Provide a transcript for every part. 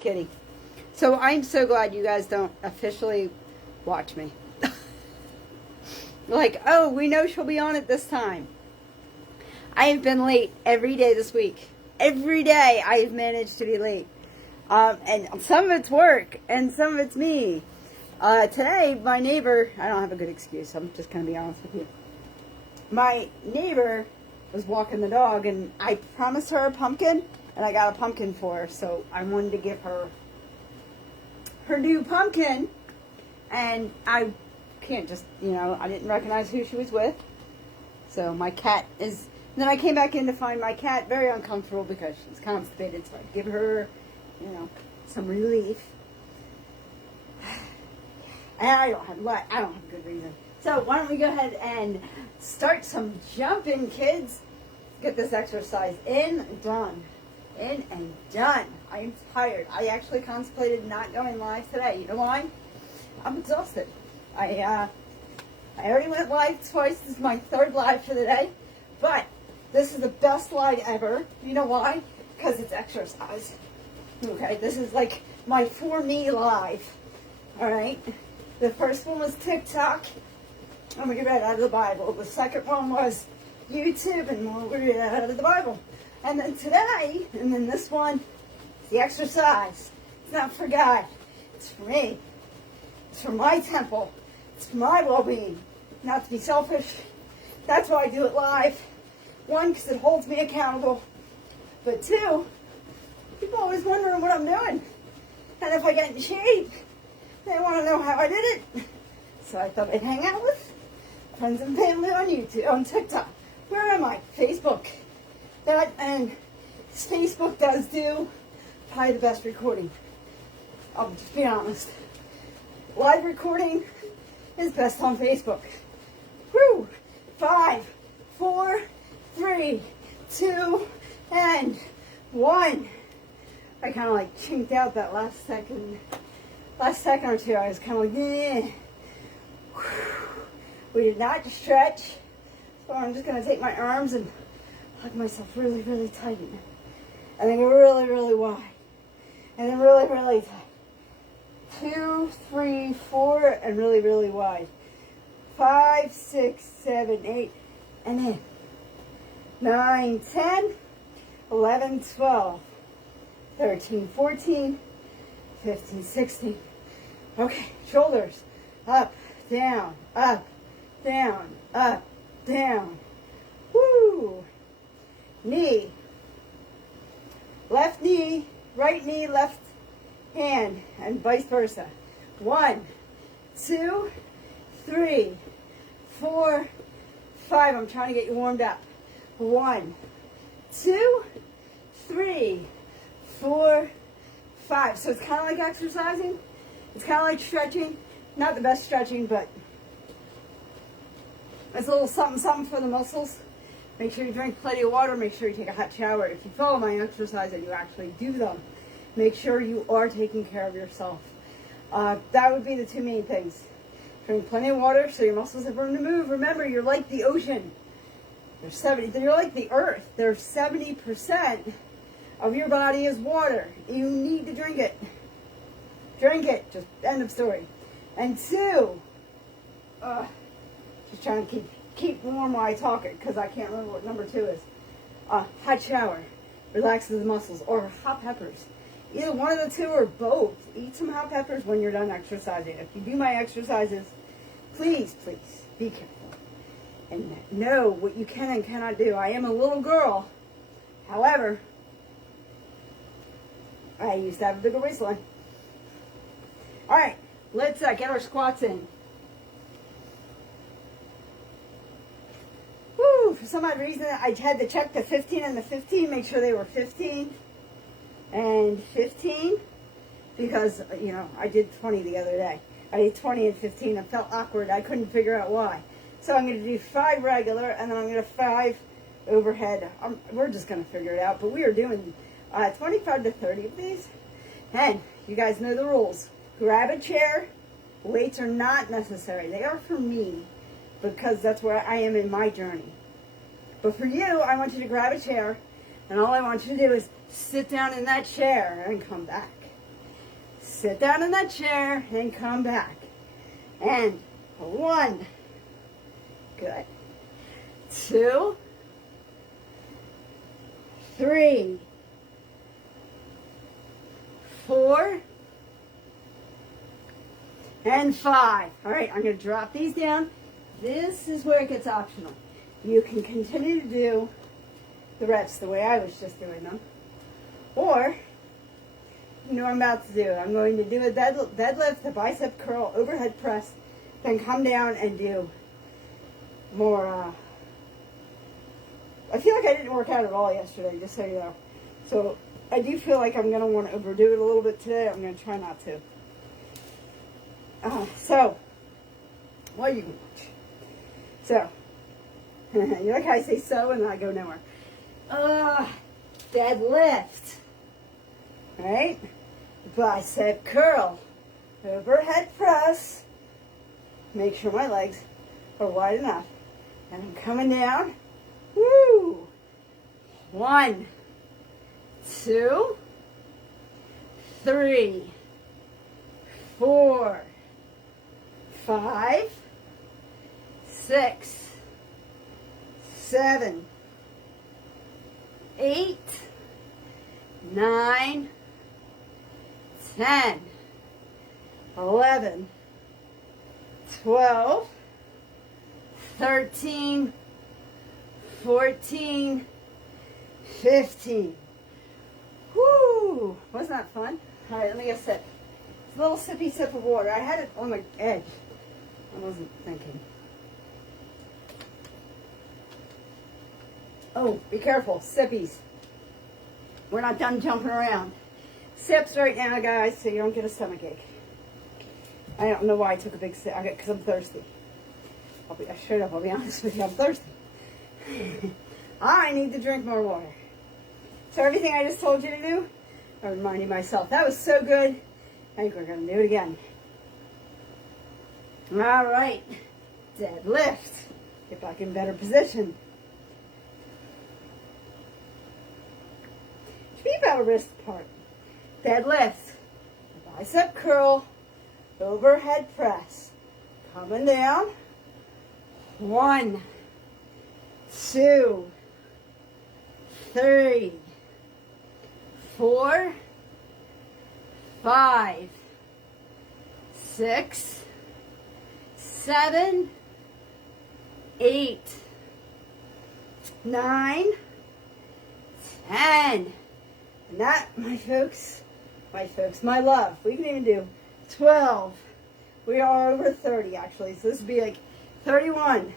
Kitty. So I'm so glad you guys don't officially watch me. Like, oh, we know she'll be on it this time. I have been late every day this week. Every day I have managed to be late. And some of it's work, and some of it's me. Today, my neighbor, I don't have a good excuse, I'm just going to be honest with you. My neighbor was walking the dog, and I promised her a pumpkin, and I got a pumpkin for her, so I wanted to give her her new pumpkin, and I can't just, I didn't recognize who she was with. So my cat is, then I came back in to find my cat very uncomfortable because she's constipated, so I give her, some relief. And I don't have a good reason. So why don't we go ahead and start some jumping, kids. Get this exercise in, done. In and done. I'm tired. I actually contemplated not going live today. You know why? I'm exhausted. I already went live twice. This is my third live for the day. But this is the best live ever. You know why? Because it's exercise. Okay, this is like my for me live. Alright? The first one was TikTok. And we read out of the Bible. The second one was YouTube, and we read out of the Bible. And then today, and then this one, is the exercise. It's not for God. It's for me. It's for my temple. It's for my well-being. Not to be selfish. That's why I do it live. One, because it holds me accountable. But two, people are always wondering what I'm doing. And if I get in shape, they want to know how I did it. So I thought I'd hang out with friends and family on YouTube, on TikTok. Where am I? Facebook. And Facebook does do probably the best recording. I'll just be honest. Live recording is best on Facebook. Woo! 5, 4, 3, 2, and 1. I kind of like chinked out that last second or two. I was kind of like, eh. We did not stretch. So I'm just going to take my arms and hug myself really, really tight. And then go really, really wide. And then really, really tight. 2, 3, 4, and really, really wide. 5, 6, 7, 8, and in. 9, 10, 11, 12, 13, 14, 15, 16. Okay, shoulders up, down, up, down, up, down. Woo! Knee, left knee, left hand, and vice versa. 1, 2, 3, 4, 5. I'm trying to get you warmed up. 1, 2, 3, 4, 5. So it's kind of like exercising. It's kind of like stretching. Not the best stretching, but it's a little something for the muscles. Make sure you drink plenty of water. Make sure you take a hot shower. If you follow my exercise and you actually do them, make sure you are taking care of yourself. That would be the two main things. Drink plenty of water so your muscles have room to move. Remember, you're like the ocean. You're like the earth. There's 70% of your body is water. You need to drink it. Drink it. Just end of story. And two, just trying to keep warm while I talk it because I can't remember what number 2 is. Hot shower. Relaxes the muscles. Or hot peppers. Either one of the two or both. Eat some hot peppers when you're done exercising. If you do my exercises, please, please be careful. And know what you can and cannot do. I am a little girl. However, I used to have a bigger waistline. Alright, let's get our squats in. Woo! For some odd reason, I had to check the 15 and the 15, make sure they were 15 and 15. Because, I did 20 the other day. I did 20 and 15. It felt awkward. I couldn't figure out why. So I'm going to do 5 regular, and then I'm going to 5 overhead. We're just going to figure it out. But we are doing 25 to 30 of these. And you guys know the rules. Grab a chair. Weights are not necessary. They are for me because that's where I am in my journey. But for you, I want you to grab a chair, and all I want you to do is sit down in that chair and come back. Sit down in that chair and come back. And 1. Good. 2, 3, 4, and 5. All right, I'm going to drop these down. This is where it gets optional. You can continue to do the reps the way I was just doing them. Or, you know what I'm about to do. I'm going to do a deadlift, a bicep curl, overhead press, then come down and do more. I feel like I didn't work out at all yesterday, just so you know. So I do feel like I'm going to want to overdo it a little bit today. I'm going to try not to. So, what you can watch. So, you like how I say so and then I go nowhere. Deadlift. Right? Bicep curl. Overhead press. Make sure my legs are wide enough. And I'm coming down. Woo! 1, 2, 3, 4, 5, 6, 7, 8, 9, 10, 11, 12, 13, 14, 15. Whoo! Wasn't that fun? All right, let me get a sip. It's a little sippy sip of water. I had it on the edge. I wasn't thinking. Oh, be careful. Sippies. We're not done jumping around. Sips right now, guys, so you don't get a stomachache. I don't know why I took a big sip. Because I'm thirsty. I'll be honest with you. I'm thirsty. I need to drink more water. So everything I just told you to do, I'm reminding myself. That was so good. I think we're going to do it again. All right. Deadlift. Get back in better position. Should be about a wrist apart. Deadlift. Bicep curl. Overhead press. Coming down. 1, 2, 3, 4, 5, 6, 7, 8, 9, 10. And that, my love, we can even do 12. We are over 30 actually, so this would be like 31,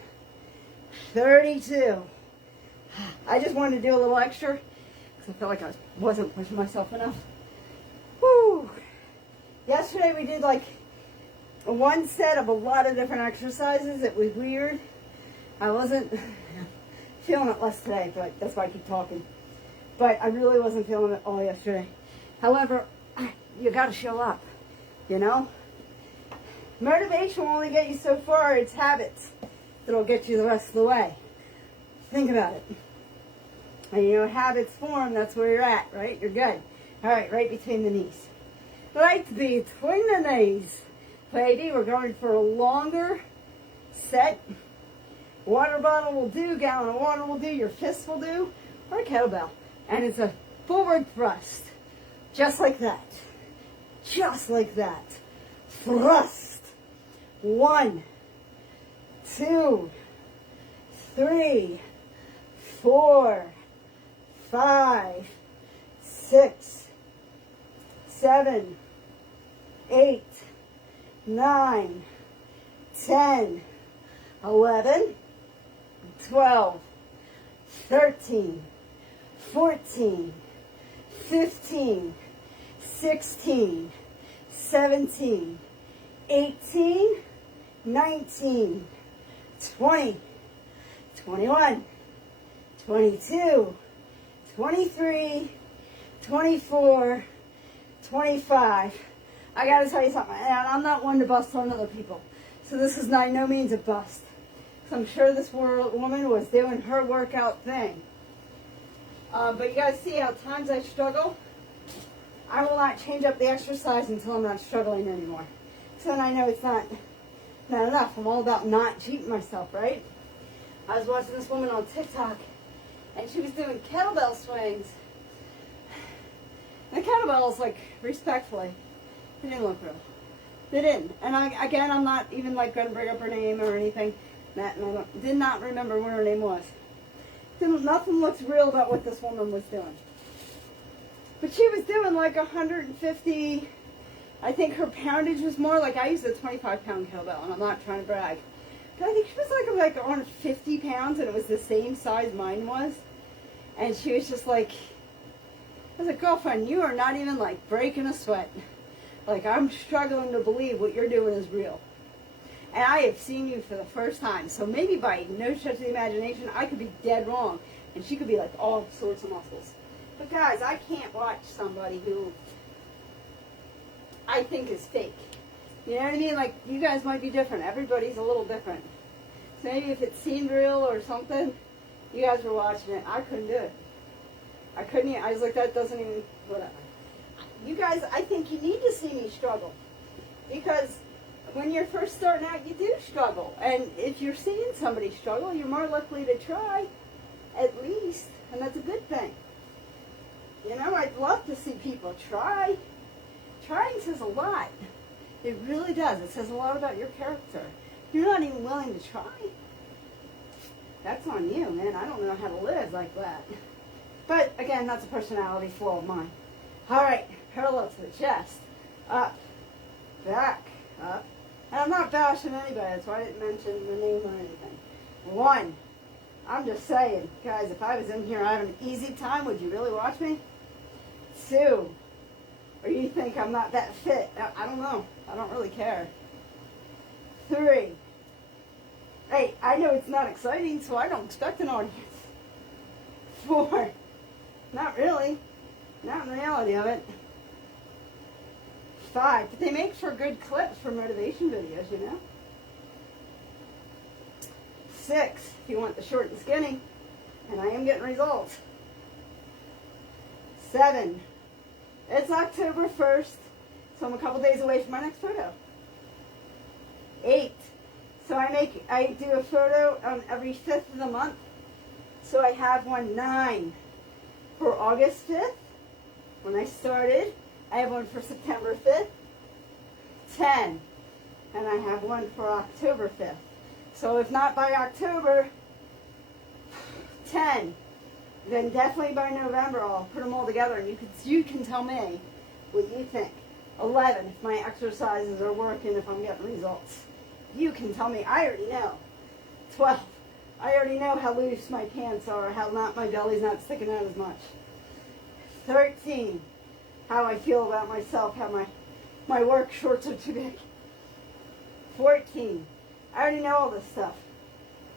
32. I just wanted to do a little extra because I felt like I wasn't pushing myself enough. Woo! Yesterday we did like one set of a lot of different exercises. It was weird. I wasn't feeling it less today, but that's why I keep talking. But I really wasn't feeling it all yesterday. However, you got to show up, you know? Motivation will only get you so far. It's habits that'll get you the rest of the way. Think about it. And you know, habits form, that's where you're at, right? You're good. All right, right between the knees. Right between the knees. Lady, we're going for a longer set. Water bottle will do, gallon of water will do, your fist will do, or a kettlebell. And it's a forward thrust. Just like that. Just like that. Thrust. 1, 2, 3, 4, 5, 6, 7, 8, 9, 10, 11, 12, 13, 14, 15, 16, 17, 18, 19, 20, 21, 22, 23, 24, 25. I gotta tell you something, and I'm not one to bust on other people. So this is by no means a bust. So I'm sure this woman was doing her workout thing. But you guys see how times I struggle? I will not change up the exercise until I'm not struggling anymore. So then I know it's not enough. I'm all about not cheating myself, right? I was watching this woman on TikTok, and she was doing kettlebell swings. And the kettlebells, like, respectfully, they didn't look real. They didn't. And I'm not even like going to bring up her name or anything. And I did not remember what her name was. Nothing looks real about what this woman was doing. But she was doing like 150. I think her poundage was more like, I used a 25-pound kettlebell, and I'm not trying to brag. But I think she was like on 50 pounds, and it was the same size mine was. And she was just like, I was like, girlfriend, you are not even like breaking a sweat. Like, I'm struggling to believe what you're doing is real. And I have seen you for the first time. So maybe by no stretch of the imagination, I could be dead wrong. And she could be like all sorts of muscles. But guys, I can't watch somebody who I think is fake. You know what I mean? Like, you guys might be different. Everybody's a little different. So maybe if it seemed real or something, you guys were watching it. I couldn't do it. I couldn't. I was like, that doesn't even, whatever. You guys, I think you need to see me struggle. Because when you're first starting out, you do struggle. And if you're seeing somebody struggle, you're more likely to try, at least. And that's a good thing. You know, I'd love to see people try. Trying says a lot. It really does. It says a lot about your character. You're not even willing to try. That's on you, man. I don't know how to live like that. But, again, that's a personality flaw of mine. All right, parallel to the chest. Up, back, up. And I'm not bashing anybody. That's why I didn't mention the name or anything. 1. I'm just saying, guys, if I was in here having an easy time, would you really watch me? 2. Or you think I'm not that fit? I don't know. I don't really care. 3. Hey, I know it's not exciting, so I don't expect an audience. 4. Not really. Not in the reality of it. 5. But they make for good clips for motivation videos, you know. 6. If you want the short and skinny. And I am getting results. 7. It's October 1st, so I'm a couple days away from my next photo. 8. So I do a photo every 5th of the month. So I have one 9 for August 5th, when I started. I have one for September 5th, 10, and I have one for October 5th. So if not by October 10, then definitely by November I'll put them all together, and you can tell me what you think. 11, if my exercises are working, if I'm getting results. You can tell me. I already know. 12, I already know how loose my pants are, how my belly's not sticking out as much. 13, how I feel about myself, how my work shorts are too big. 14, I already know all this stuff.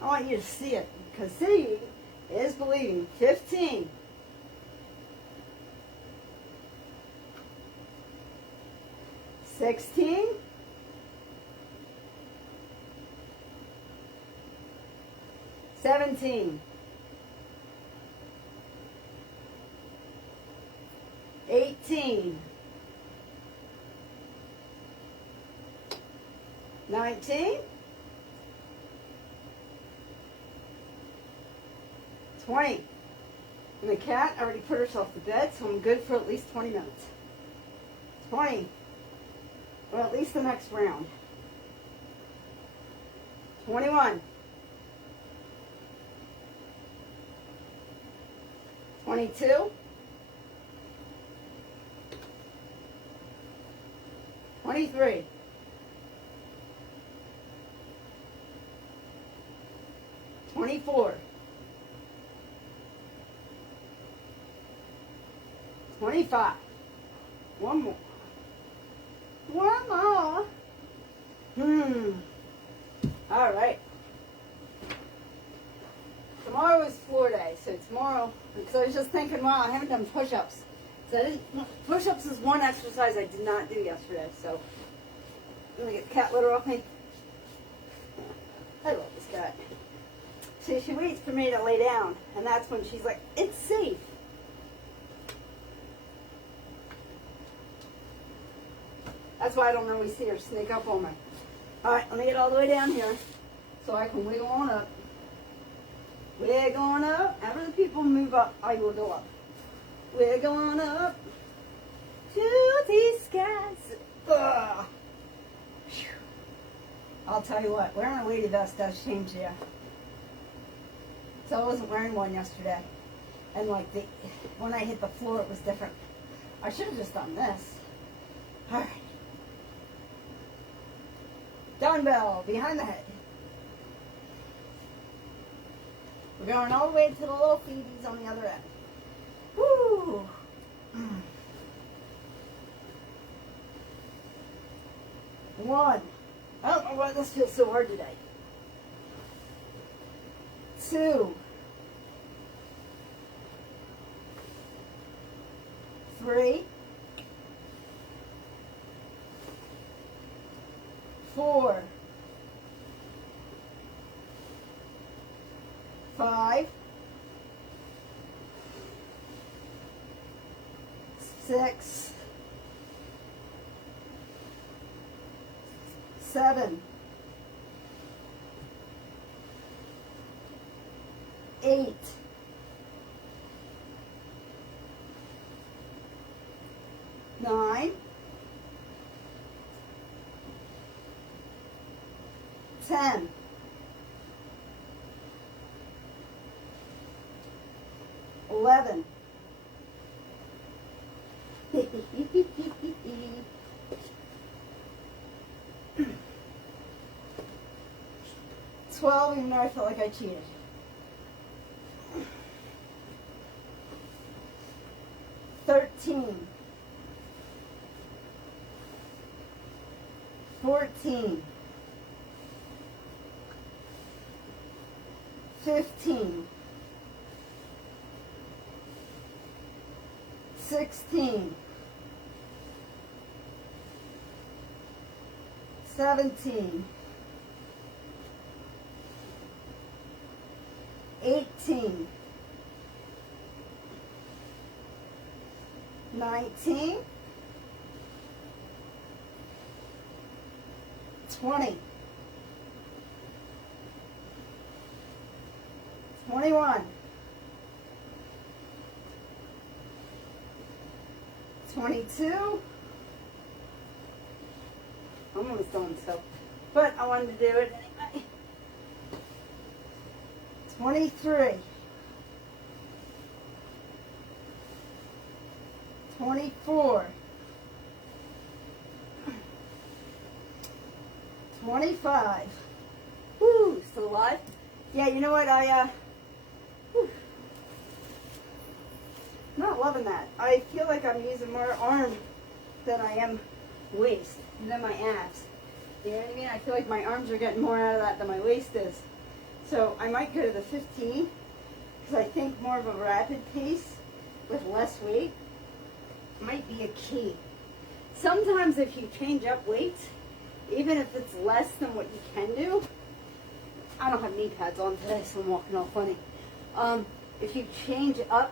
I want you to see it, because seeing is believing. 15, 16, 17, 18, 19, 20. And the cat already put herself to bed, so I'm good for at least 20 minutes. 20. Well, at least the next round. 21. 22. 23. 24. 25. One more. One more. All right. Tomorrow is floor day, so tomorrow, because I was just thinking, wow, I haven't done push-ups. So push-ups is one exercise I did not do yesterday, so I'm going to get the cat litter off me. I love this cat. So she waits for me to lay down, and that's when she's like, it's safe. That's why I don't always see her sneak up on me. All right, let me get all the way down here so I can wiggle on up. Wiggle on up. After the people move up, I will go up. Wiggle on up to the skies. Ugh. Phew. I'll tell you what, wearing a weighted vest does change you. So I wasn't wearing one yesterday. And like when I hit the floor, it was different. I should have just done this. All right. Dumbbell behind the head. We're going all the way to the little feeties on the other end. Woo! One. I don't know why this feels so hard today. 2. 3. 4. 5. 6. 7. 8. 9. 10. 11. 12, even though I felt like I cheated. 13. 14. 15. 16. 17. 18. 19. 20. 21. 22. I'm almost done, so, but I wanted to do it anyway. 23. 24. 25. Woo, still alive? Yeah, you know what, not loving that. I feel like I'm using more arm than I am waist, than my abs. You know what I mean? I feel like my arms are getting more out of that than my waist is. So I might go to the 15, because I think more of a rapid pace with less weight might be a key. Sometimes if you change up weights, even if it's less than what you can do, I don't have knee pads on today, so I'm walking all funny. If you change up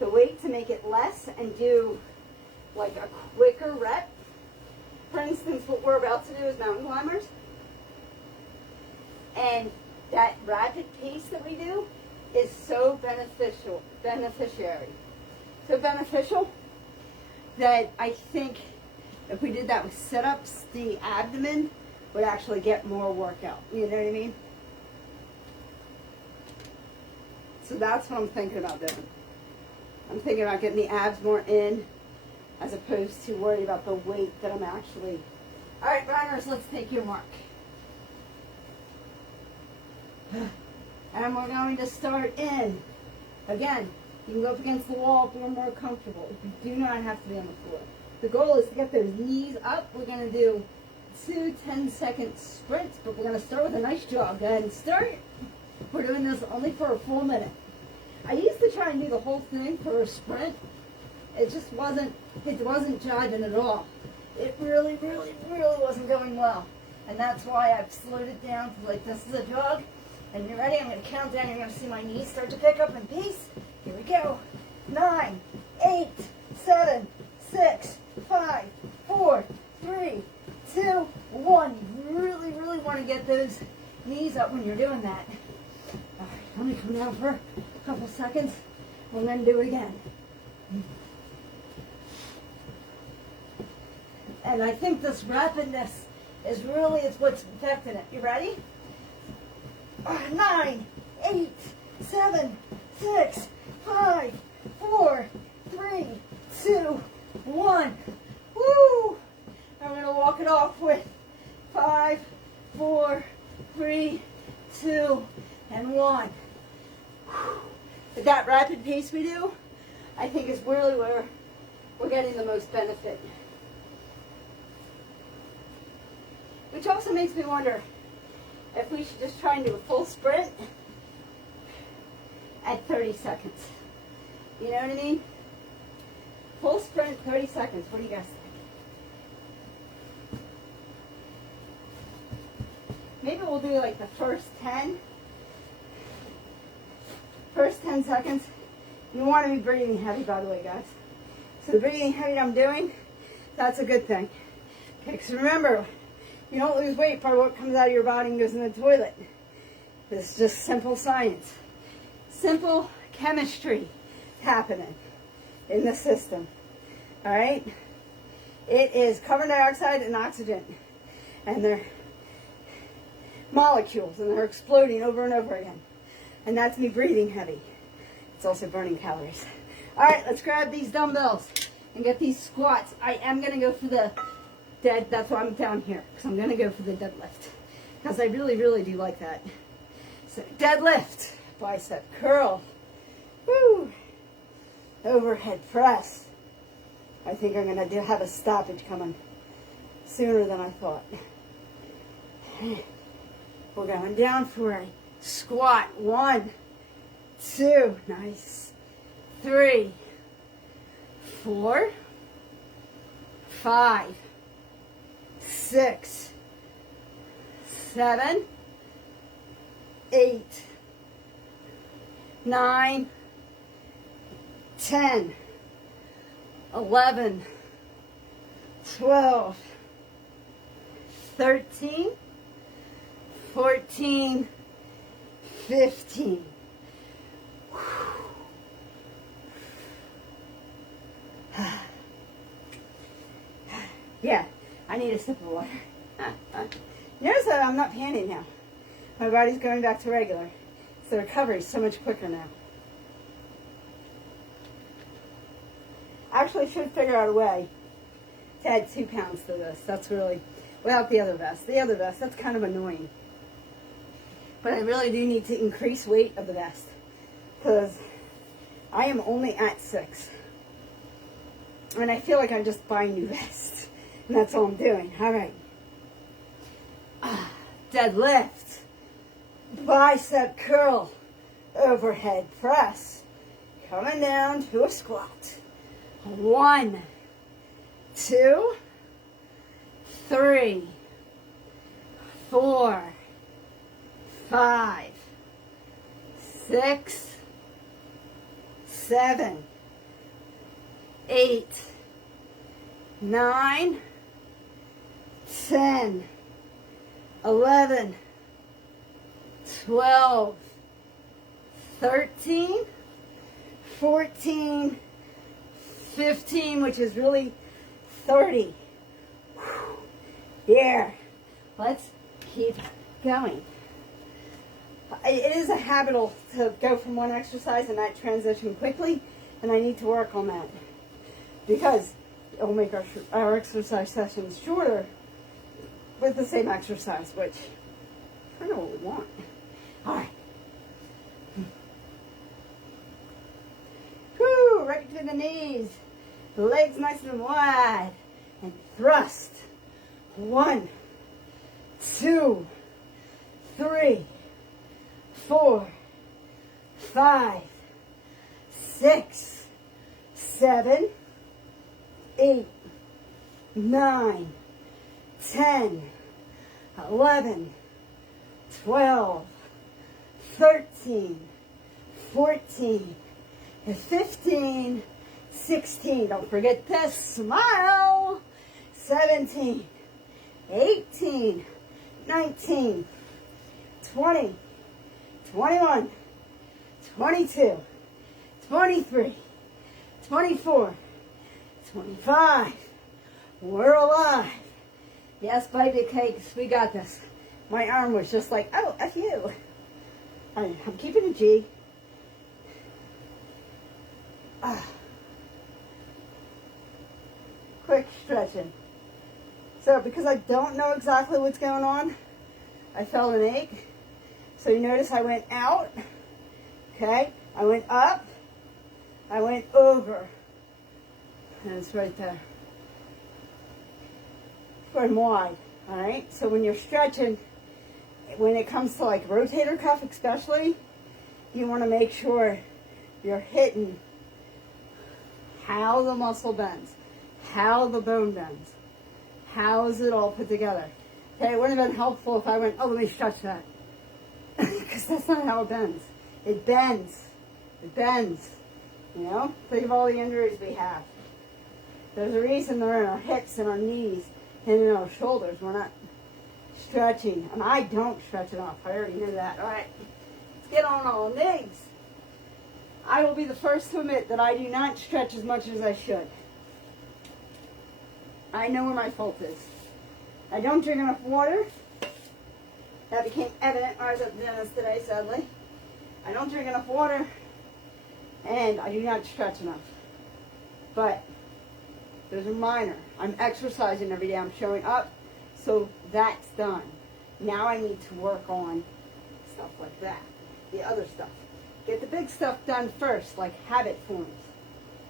the weight to make it less and do like a quicker rep, for instance, what we're about to do is mountain climbers, and that rapid pace that we do is so beneficial that I think if we did that with sit-ups, the abdomen would actually get more workout. You know what I mean? So that's what I'm thinking about doing. I'm thinking about getting the abs more in as opposed to worry about the weight that I'm actually... All right, runners, let's take your mark. And we're going to start in. Again, you can go up against the wall if you're more comfortable. You do not have to be on the floor. The goal is to get those knees up. We're going to do 2 10-second sprints, but we're going to start with a nice jog. Go ahead and start. We're doing this only for a full minute. I used to try and do the whole thing for a sprint. It wasn't jiving at all. It really wasn't going well. And that's why I've slowed it down to like, this is a jog. And you're ready? I'm going to count down. You're going to see my knees start to pick up in pace. Here we go. 9, 8, 7, 6, 5, 4, 3, 2, 1. You really, really want to get those knees up when you're doing that. All right, let me come down for a couple seconds and then do it again. And I think this rapidness is what's affecting it. You ready? 9, 8, 7, 6, 5, 4, 3, 2, 1. Woo! I'm going to walk it off with 5, 4, 3, 2, and 1. But that rapid pace we do, I think is really where we're getting the most benefit. Which also makes me wonder if we should just try and do a full sprint at 30 seconds. You know what I mean? Full sprint, 30 seconds. What do you guys think? Maybe we'll do like the first 10 seconds. You want to be breathing heavy, by the way, guys. So the breathing heavy I'm doing, that's a good thing. Okay, because remember, you don't lose weight by what comes out of your body and goes in the toilet. This is just simple science. Simple chemistry happening in the system. All right? It is carbon dioxide and oxygen. And they're molecules, and they're exploding over and over again. And that's me breathing heavy. It's also burning calories. All right, let's grab these dumbbells and get these squats. I am going to go for the that's why I'm down here, because I'm going to go for the deadlift, because I really, really do like that. So deadlift, bicep curl, woo, overhead press. I think I'm going to have a stoppage coming sooner than I thought. We're going down for a squat. 1, 2, nice, 3, 4, 5, 6, 7, 8, 9, 10, 11, 12, 13, 14, 15. Yeah, I need a sip of water. Notice that I'm not panting now. My body's going back to regular. So the recovery is so much quicker now. I actually should figure out a way to add 2 pounds to this. That's really, without the other vest. The other vest, that's kind of annoying. But I really do need to increase weight of the vest, because I am only at 6. And I feel like I'm just buying new vests. And that's all I'm doing. All right. Deadlift. Bicep curl. Overhead press. Coming down to a squat. 1, 2, 3, 4, 5, 6, 7, 8, 9, 10, 11, 12, 13, 14, 15, which is really 30. There. Let's keep going. It is a habit to go from one exercise and not transition quickly, and I need to work on that, because it will make our exercise sessions shorter with the same exercise, which is kind of what we want. All right. Whoo, right to the knees. The legs nice and wide. And thrust. 1, 2, 3, 4, 5, 6, 7, 8, 9, 10, 11, 12, 13, 14, 15, 16. Don't forget to smile. 17, 18, 19, 20, 21, 22, 23, 24, 25. We're alive. Yes, baby cakes, we got this. My arm was just like, oh, F you. I'm keeping a G. Quick stretching. So because I don't know exactly what's going on, I felt an ache. So you notice I went out, okay? I went up, I went over, and it's right there. Going wide, all right? So when you're stretching, when it comes to like rotator cuff especially, you want to make sure you're hitting how the muscle bends, how the bone bends, how is it all put together. Okay, it wouldn't have been helpful if I went, oh, let me stretch that. Because that's not how it bends. It bends. It bends. You know? Think of all the injuries we have. There's a reason they're in our hips and our knees and in our shoulders. We're not stretching. And I don't stretch enough. I already knew that. All right. Let's get on all legs. I will be the first to admit that I do not stretch as much as I should. I know where my fault is. I don't drink enough water. That became evident when I was at the dentist today, sadly. I don't drink enough water, and I do not stretch enough. But those are minor. I'm exercising every day. I'm showing up, so that's done. Now I need to work on stuff like that, the other stuff. Get the big stuff done first, like habit forms.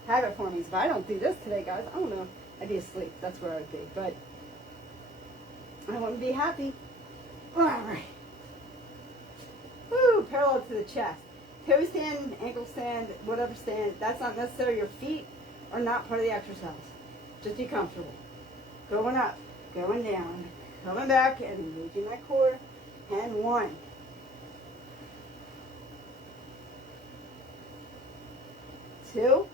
Habit forming. If I don't do this today, guys, I don't know. I'd be asleep. That's where I would be. But I wouldn't be happy. All right. Woo, parallel to the chest. Toe stand, ankle stand, whatever stand, that's not necessarily your feet are not part of the exercise. Just be comfortable. Going up, going down, coming back and engaging that core. And 1. 2.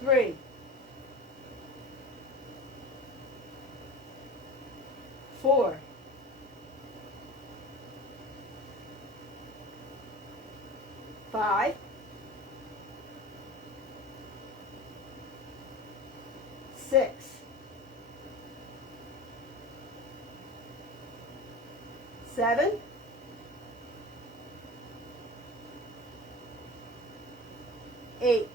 3. 4. 5. 6. 7. 8.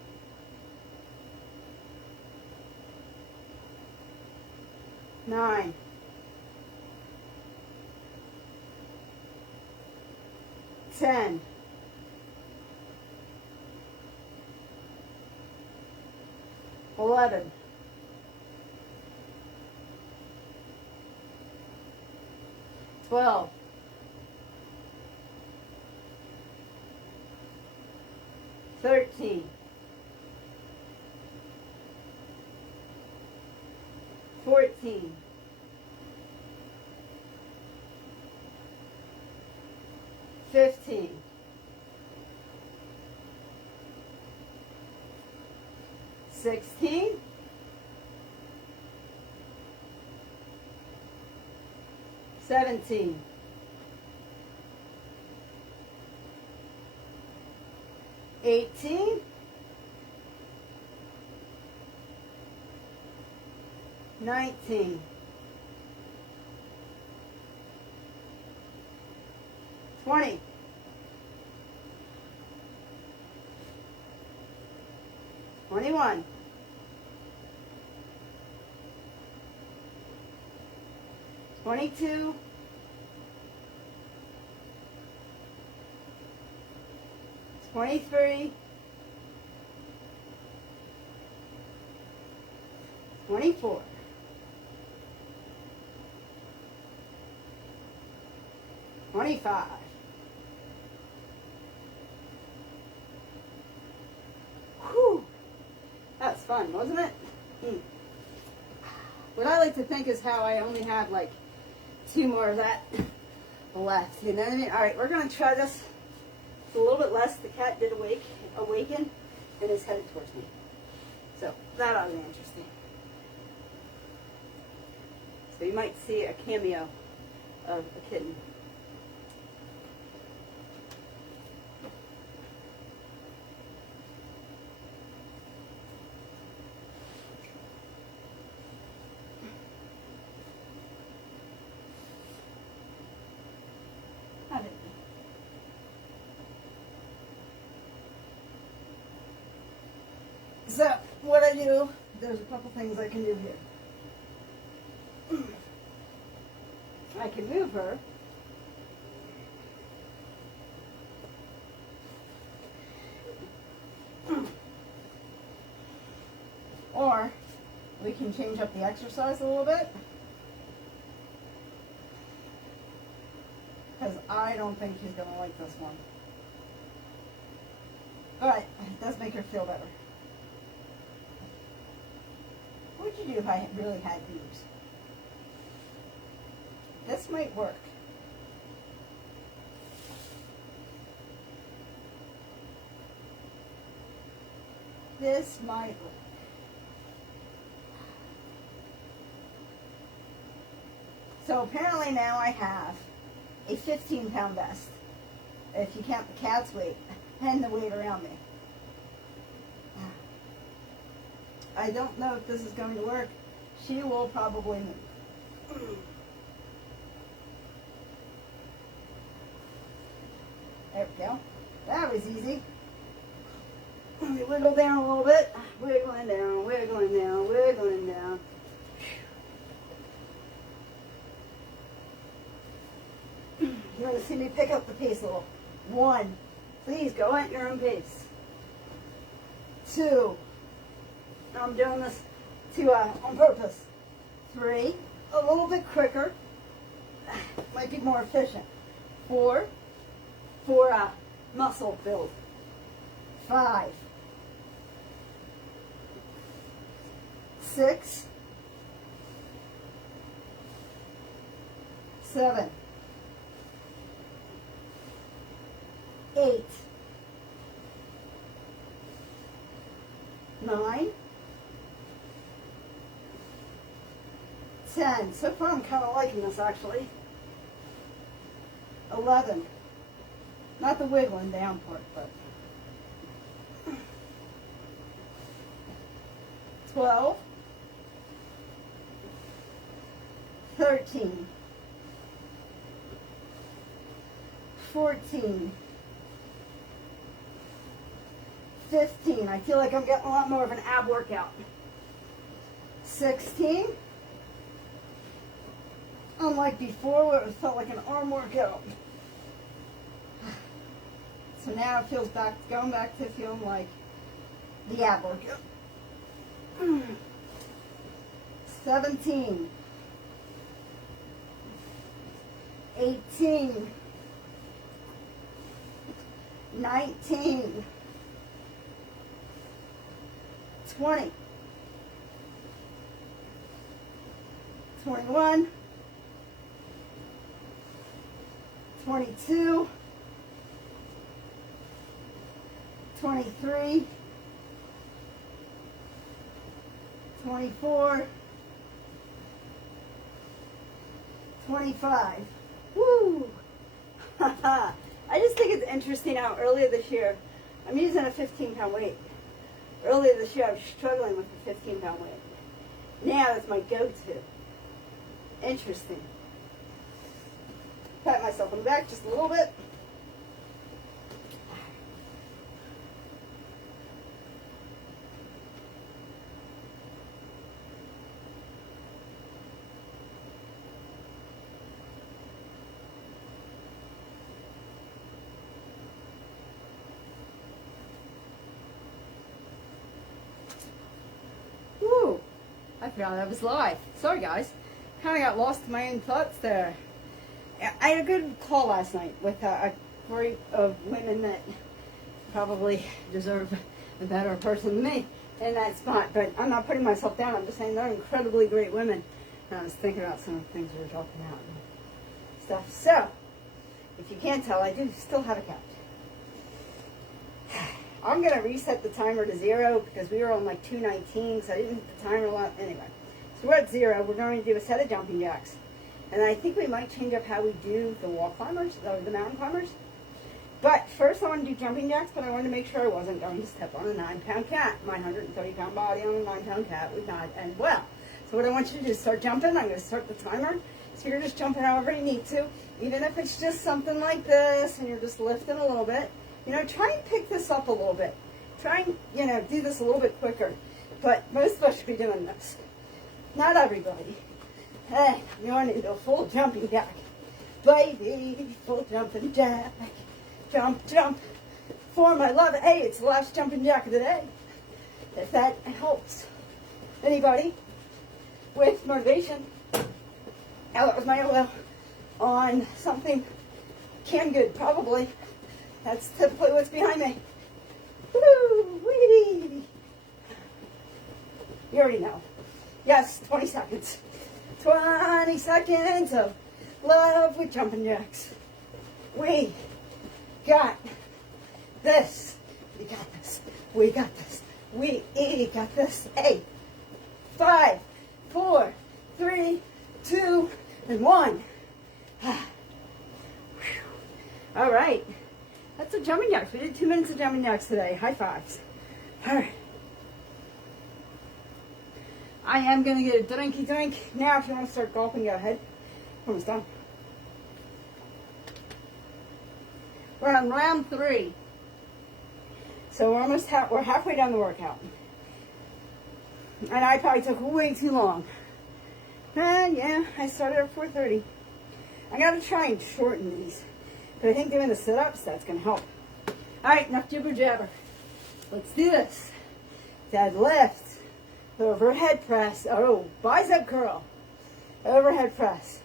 9. 10. 11. 12. 13. 14. 15. 16. 17. 18. 19. 20. 21. 22. 23. 24. 25. Whew. That was fun, wasn't it? What I like to think is how I only have like 2 more of that left. You know what I mean? All right, we're going to try this. It's a little bit less. The cat did awaken and is headed towards me. So that ought to be interesting. So you might see a cameo of a kitten. How did it? So what I do, there's a couple things I can do here. I can move her. Or we can change up the exercise a little bit. Because I don't think she's going to like this one. But it does make her feel better. What would you do if I really had boobs? This might work. This might work. So apparently now I have a 15-pound vest, if you count the cat's weight and the weight around me. I don't know if this is going to work. She will probably move. There we go. That was easy. Let me wiggle down a little bit. Wiggling down, wiggling down, wiggling down. You're going to see me pick up the pace a little. 1. Please go at your own pace. 2. I'm doing this on purpose. 3. A little bit quicker. Might be more efficient. 4. For muscle build. 5. 6. 7. 8. 9. 10. So far I'm kind of liking this actually. 11. Not the wiggling down part, but 12. 13. 14. 15. I feel like I'm getting a lot more of an ab workout. 16. Unlike before where it felt like an arm workout. So now it feels going back to feeling like the ab workout. 17. 18. 19. 20. 21. 22. 23. 24. 25. Woo! I just think it's interesting how earlier this year, I'm using a 15-pound weight. Earlier this year I was struggling with the 15-pound weight. Now it's my go-to. Interesting. Pat myself on the back just a little bit. I forgot I was live. Sorry guys. Kind of got lost in my own thoughts there. I had a good call last night with a group of women that probably deserve a better person than me in that spot. But I'm not putting myself down. I'm just saying they're incredibly great women. And I was thinking about some of the things we were talking about and stuff. So, if you can't tell, I do still have a couch. I'm going to reset the timer to 0 because we were on like 219, so I didn't hit the timer a lot. Anyway, so we're at 0. We're going to do a set of jumping jacks. And I think we might change up how we do the wall climbers, or the mountain climbers. But first I want to do jumping jacks, but I wanted to make sure I wasn't going to step on a 9-pound cat. My 130-pound body on a 9-pound cat would not end well. So what I want you to do is start jumping. I'm going to start the timer. So you're just jumping however you need to. Even if it's just something like this and you're just lifting a little bit. You know, try and pick this up a little bit. Try and, you know, do this a little bit quicker. But most of us should be doing this. Not everybody. Hey, you want to do a full jumping jack. Baby, full jumping jack. Jump, jump. For my love. Hey, it's the last jumping jack of the day. If that helps anybody with motivation. Oh, that was my oil on something canned good, probably. That's typically what's behind me. Woo-wee. You already know. Yes, 20 seconds. 20 seconds of love with jumping jacks. We got this. We got this. We got this. We got this. 8, 5, 4, 3, 2, and 1. All right. That's a jumping jacks. We did 2 minutes of jumping jacks today. High fives. All right. I am going to get a drinky drink. Now, if you want to start golfing, go ahead. Almost done. We're on round 3. So we're halfway down the workout. And I probably took way too long. And yeah, I started at 4:30. I got to try and shorten these. But I think doing the sit-ups, that's going to help. All right, enough jibber jabber. Let's do this. Deadlift. Overhead press. Oh, bicep curl. Overhead press.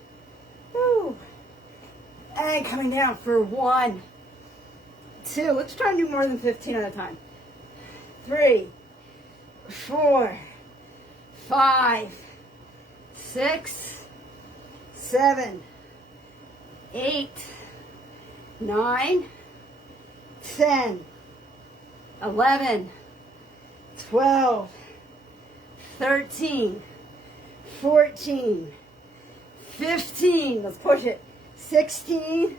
Woo. And coming down for 1, 2. Let's try and do more than 15 at a time. 3, 4, 5, 6, 7, 8, 9, 10, 11, 12, 13, 14, 15, let's push it, 16,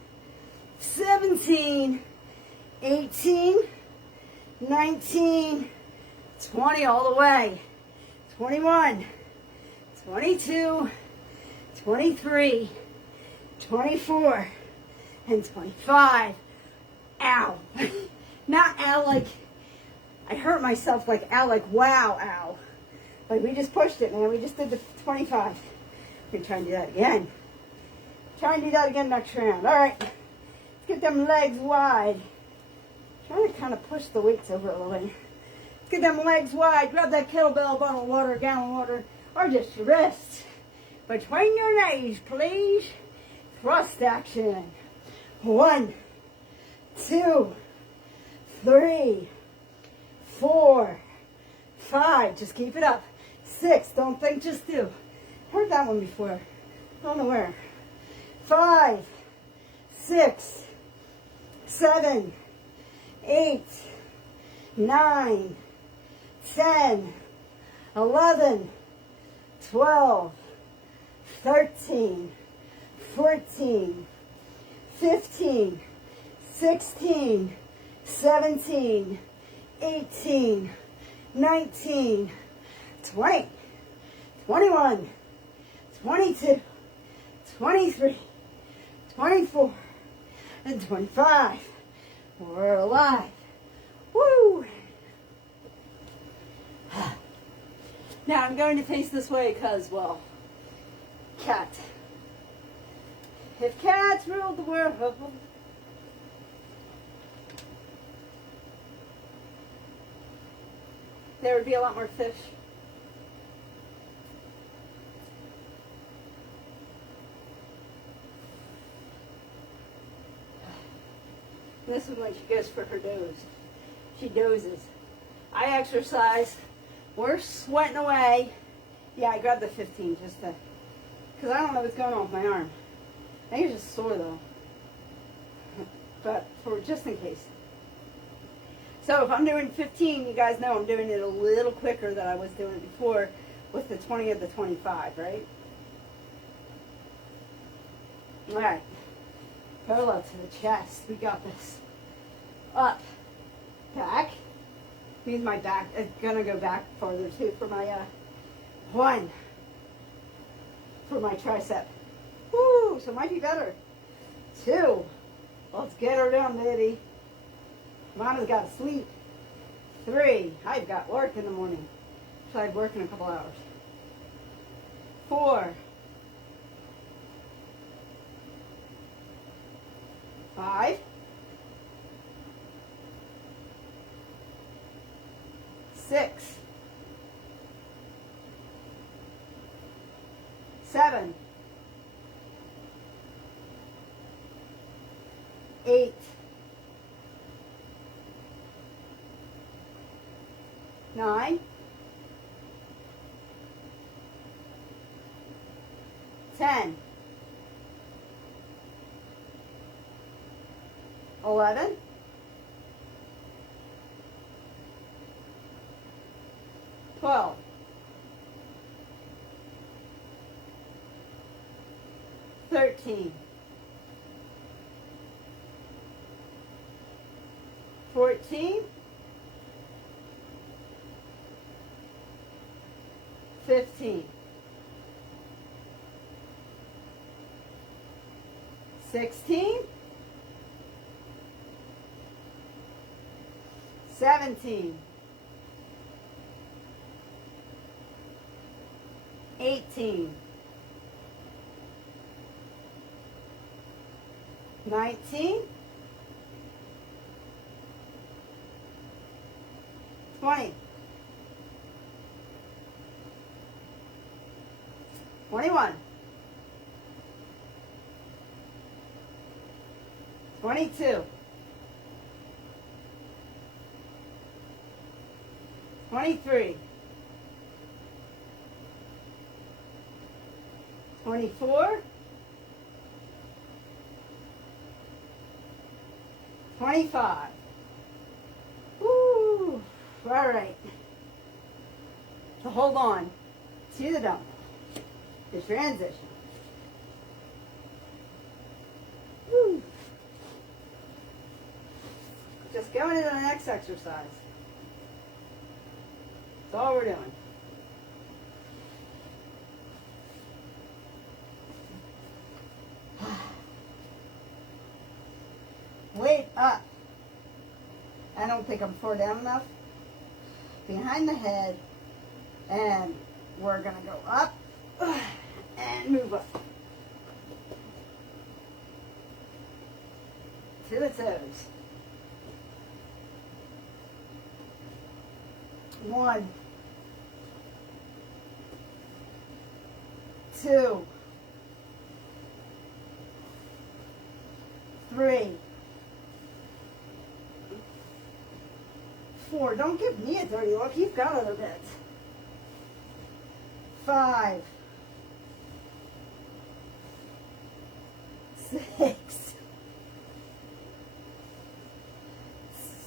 17, 18, 19, 20 all the way, 21, 22, 23, 24, and 25. Ow. Not ow like I hurt myself, like ow, like wow, ow. Like we just pushed it, man. We just did the 25. We're going to try and do that again. Try and do that again next round. All right. Let's get them legs wide. Trying to kind of push the weights over a little bit. Let's get them legs wide. Grab that kettlebell, bottle of water, gallon of water, or just your wrist. Between your knees, please. Thrust action. 1, 2, 3, 4, 5. Just keep it up. 6. Don't think, just do. Heard that one before. Don't know where. 5, 6, 7, 8, 9, 10, 11, 12, 13, 14, 15, 16, 17, 18, 19, 20, 21, 22, 23, 24, and 25. We're alive. Woo! Now I'm going to face this way because, well, cat. If cats ruled the world, there would be a lot more fish. This is when she goes for her doze. She dozes. I exercise. We're sweating away. Yeah, I grabbed the 15 just to, because I don't know what's going on with my arm. I think it's just sore though. But for just in case. So if I'm doing 15, you guys know I'm doing it a little quicker than I was doing it before with the 20 of the 25, right? All right. Parallel to the chest. We got this. Up. Back. Means my back is going to go back farther too for my, 1. For my tricep. Woo! So it might be better. 2. Let's get her done, baby. Mama's got to sleep. 3. I've got work in the morning. So I'd work in a couple hours. 4. 5. 6. 7. 8. 9. 10. 11. 12. 13. 14. 15. 16. 17. 18. 19. 20. 21. 22. 23. 24. 25. Woo! All right. So hold on to the dumbbell. The transition. Woo! Just going into the next exercise. That's all we're doing. Weight up. I don't think I'm far down enough. Behind the head. And we're going to go up and move up. To the toes. 1. 2. 3. 4. Don't give me a dirty look. You've got other bits. 5. 6.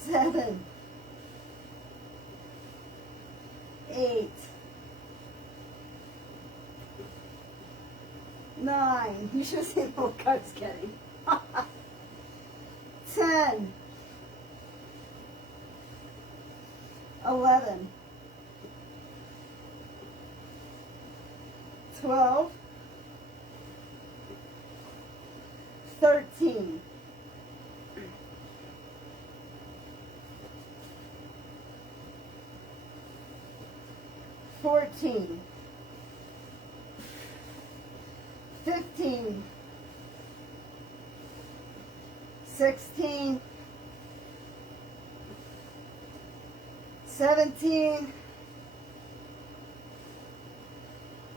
7. 8. 9. You should have seen the look I was getting. 10. 11. 12. 13. 14. 15. 16. 17.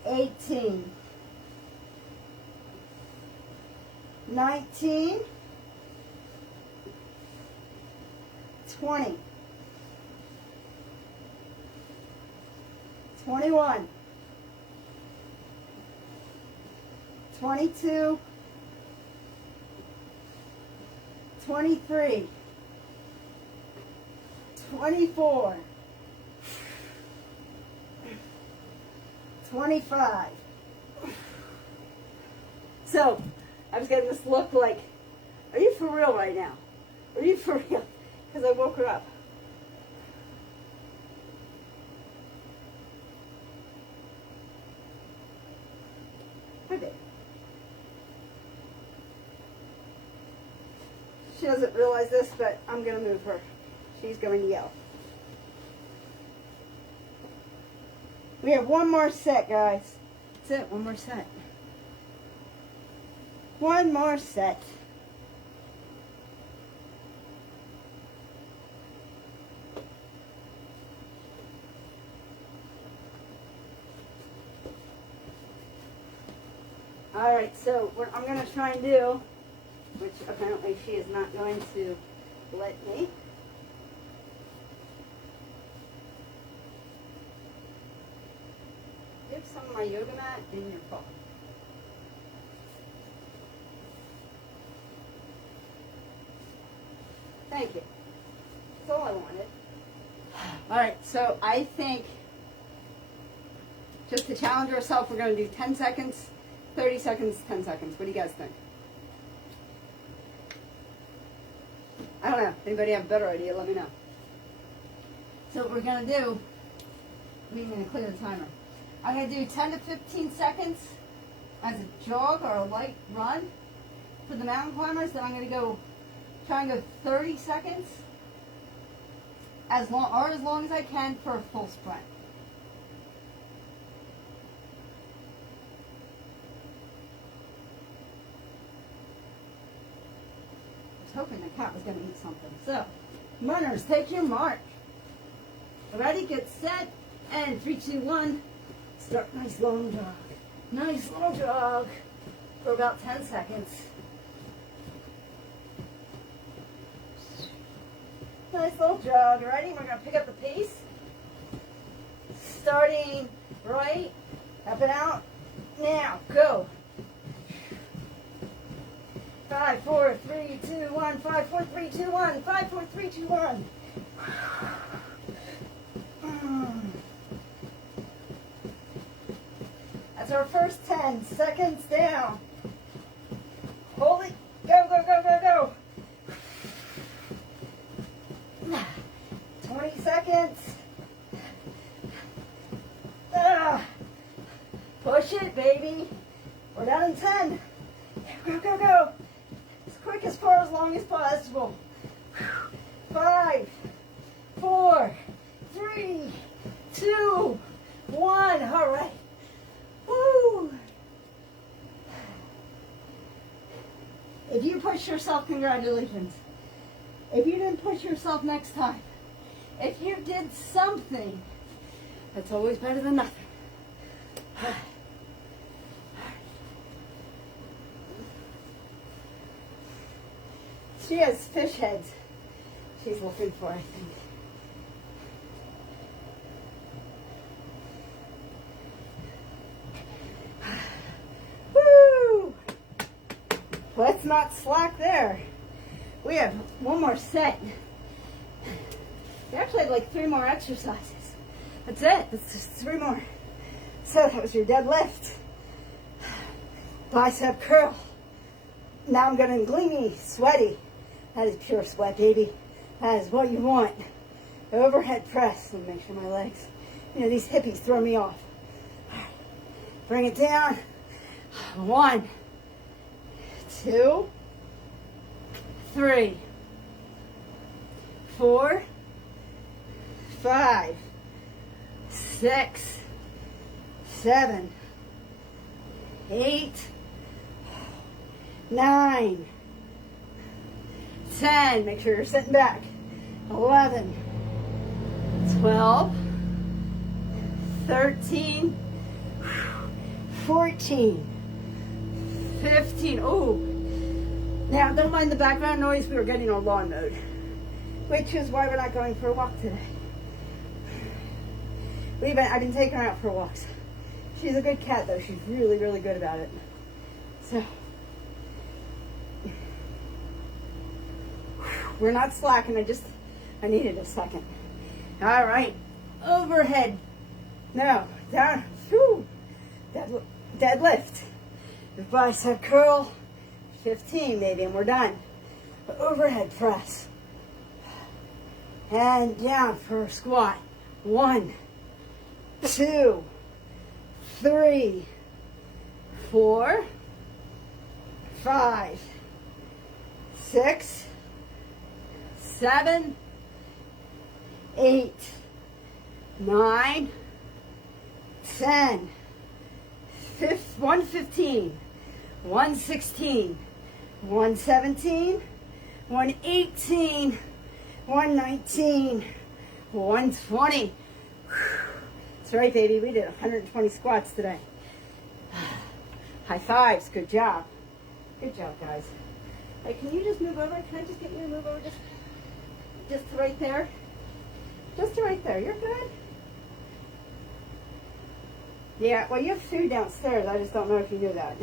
18. 19. 20. 21. 22. 23. 24, 25. So, I was getting this look like, are you for real right now? Are you for real? Because I woke her up. I did. She doesn't realize this, but I'm going to move her. She's going to yell. We have one more set, guys. That's it, one more set. One more set. All right, so what I'm going to try and do, which apparently she is not going to let me. Give some of my yoga mat in your phone. Thank you. That's all I wanted. All right, so I think just to challenge ourselves, we're going to do 10 seconds, 30 seconds, 10 seconds. What do you guys think? I don't know. Anybody have a better idea? Let me know. So what we're going to do, we're going to clear the timer. I'm going to do 10 to 15 seconds as a jog or a light run for the mountain climbers. Then I'm going to try and go 30 seconds as long as I can for a full sprint. I was hoping the cat was going to eat something. So, runners, take your mark. Ready, get set, and 3, 2, 1. Start nice long jog. Nice long jog for about 10 seconds. Nice little jog. Ready? We're going to pick up the pace. Starting right, up and out. Now, go. 5, 4, 3, 2, 1. 5, 4, 3, 2, 1. 5, 4, 3, 2, 1. That's our first 10 seconds down. Hold it. Go, go, go, go, go. 20 seconds. Push it, baby. We're down in 10. Go, go, go. As quick as far as long as possible. 5, 4, 3, 2, 1. All right. Woo. If you push yourself, congratulations. If you didn't push yourself, next time. If you did something, that's always better than nothing. She has fish heads she's looking for, I think. Woo! Let's not slack there. We have one more set. We actually have like 3 more exercises. That's it. That's just 3 more. So that was your deadlift. Bicep curl. Now I'm getting gleamy, sweaty. That is pure sweat, baby. That is what you want. Overhead press. Let me make sure my legs. You know, these hippies throw me off. Bring it down. 1, 2, 3, 4, 5, 6, 7, 8, 9, 10. Make sure you're sitting back. 11, 12, 13, 14, 15. Oh, now don't mind the background noise. We were getting our lawn mowed, which is why we're not going for a walk today. I've been taking her out for walks. She's a good cat, though. She's really, really good about it. So, we're not slacking. I needed a second. All right. Overhead. No, down. Whew. Deadlift. The bicep curl. 15 maybe, and we're done. Overhead press. And down for a squat. 1, 2, 3, 4, 5, 6, 7, 8, 9, 10, 115, 116, 117, 118, 119, 120. That's right, baby. We did 120 squats today. High fives. Good job. Good job, guys. Hey, can you just move over? Can I just get you to move over just to right there? Just to right there. You're good. Yeah, well, you have food downstairs. I just don't know if you knew that.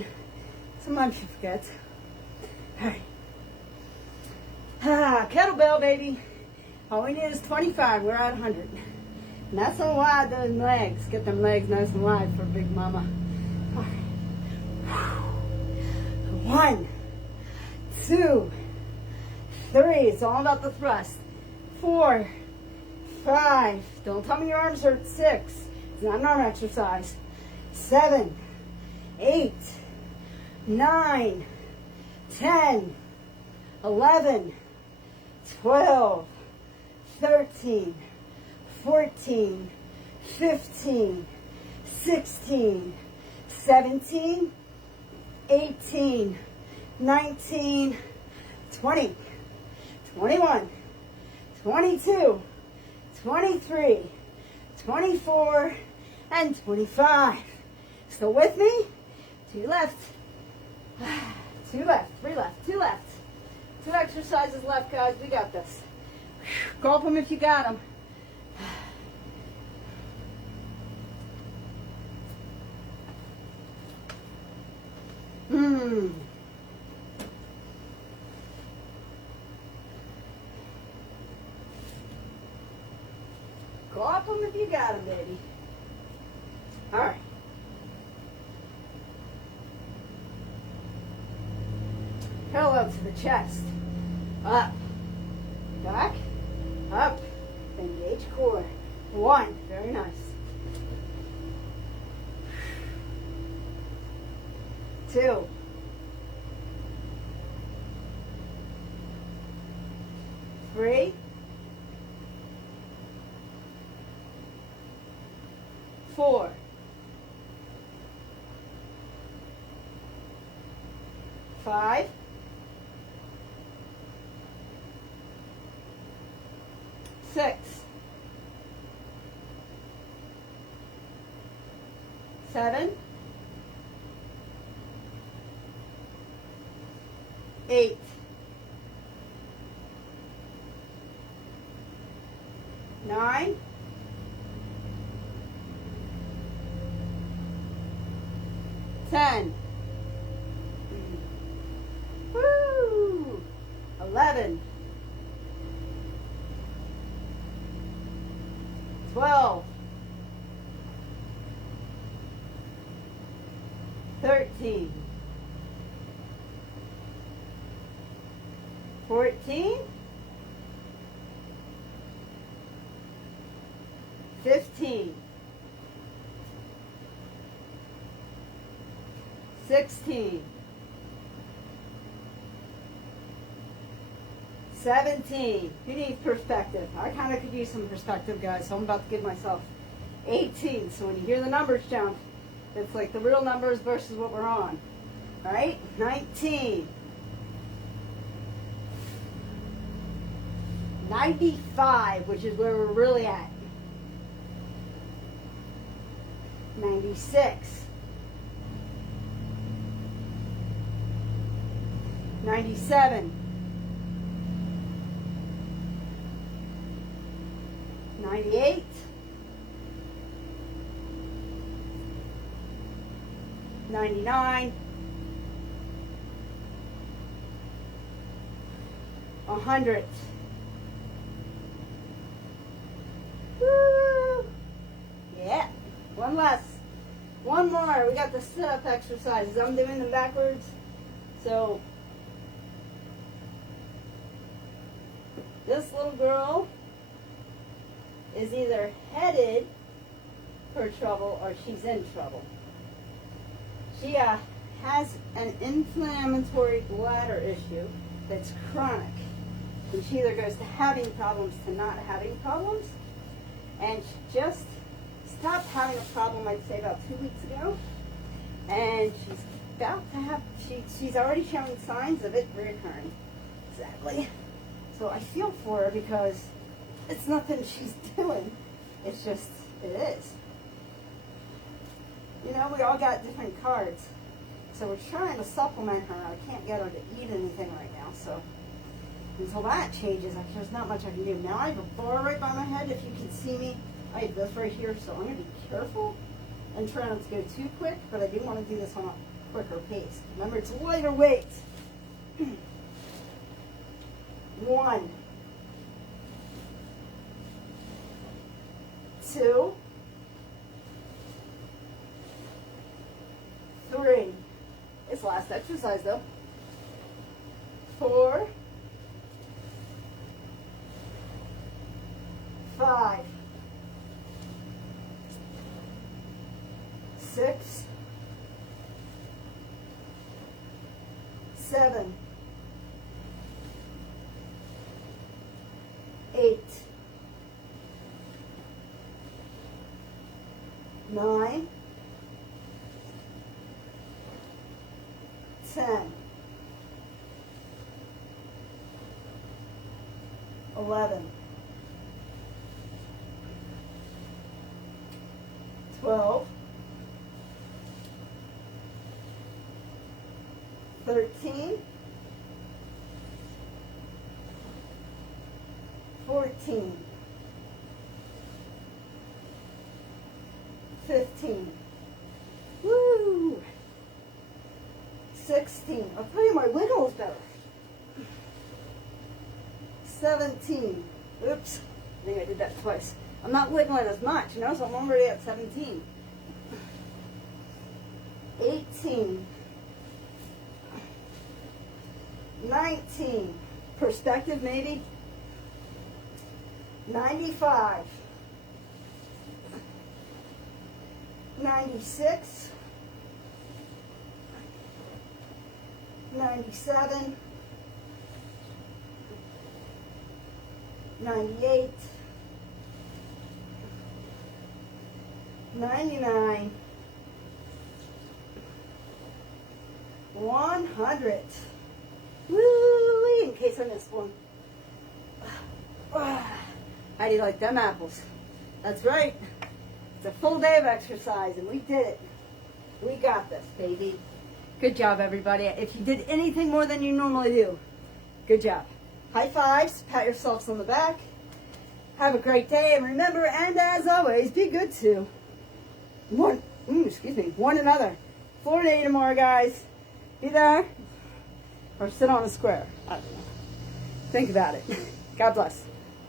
Sometimes you forget. All right. Kettlebell, baby. All we need is 25. We're at 100. And that's so wide, those legs. Get them legs nice and wide for Big Mama. All right. 1, 2, 3. It's all about the thrust. 4, 5. Don't tell me your arms hurt. 6. It's not an arm exercise. 7, 8, 9, 10, 11, 12, 13, 14, 15, 16, 17, 18, 19, 20, 21, 22, 23, 24, and 25. Still with me? 2 left. 2 left, 3 left, 2 left. 2 exercises left, guys. We got this. Gulp them if you got them. Gulp them if you got them, baby. All right. Parallel to the chest. Up. Back. Up. Engage core. 1. Very nice. 2. 3. 4. 5. 6. 7. 8. 9. 10. Woo! 11. 12. 13. 14. 15. 16. 17. Who needs perspective? I kind of could use some perspective, guys, so I'm about to give myself 18. So when you hear the numbers jump, it's like the real numbers versus what we're on. All right? 19. 95, which is where we're really at. 96. 97. 98. 99. 100. One less. One more. We got the sit-up exercises. I'm doing them backwards. So, this little girl is either headed for trouble or she's in trouble. She has an inflammatory bladder issue that's chronic. And she either goes to having problems to not having problems. And she just stopped having a problem, I'd say, about 2 weeks ago. And she's about to have, she's already showing signs of it reoccurring. Exactly. So I feel for her because it's nothing she's doing. It's just, it is. You know, we all got different cards. So we're trying to supplement her. I can't get her to eat anything right now. So until that changes, there's not much I can do. Now I have a bar right by my head. If you can see me, I have this right here. So I'm going to be careful and try not to go too quick. But I do want to do this on a quicker pace. Remember, it's lighter weight. 1, 2, 3. It's last exercise though. 4, 5, 6, 7, 8, 9, 10, 11, 12, 13, 14, 15, woo, 16, I'll tell you my wiggle is better, 17, oops, I think I did that twice. I'm not wiggling as much, you know, so I'm already at 17, 18, 19, perspective maybe, 95, 96, 97, 98, 99, 100. Woo! In case I missed one. How do you like them apples? That's right. It's a full day of exercise, and we did it. We got this, baby. Good job, everybody. If you did anything more than you normally do, good job. High fives. Pat yourselves on the back. Have a great day, and remember, and as always, be good to one another. Florida Day tomorrow, guys. Be there or sit on a square. I don't know. Think about it. God bless.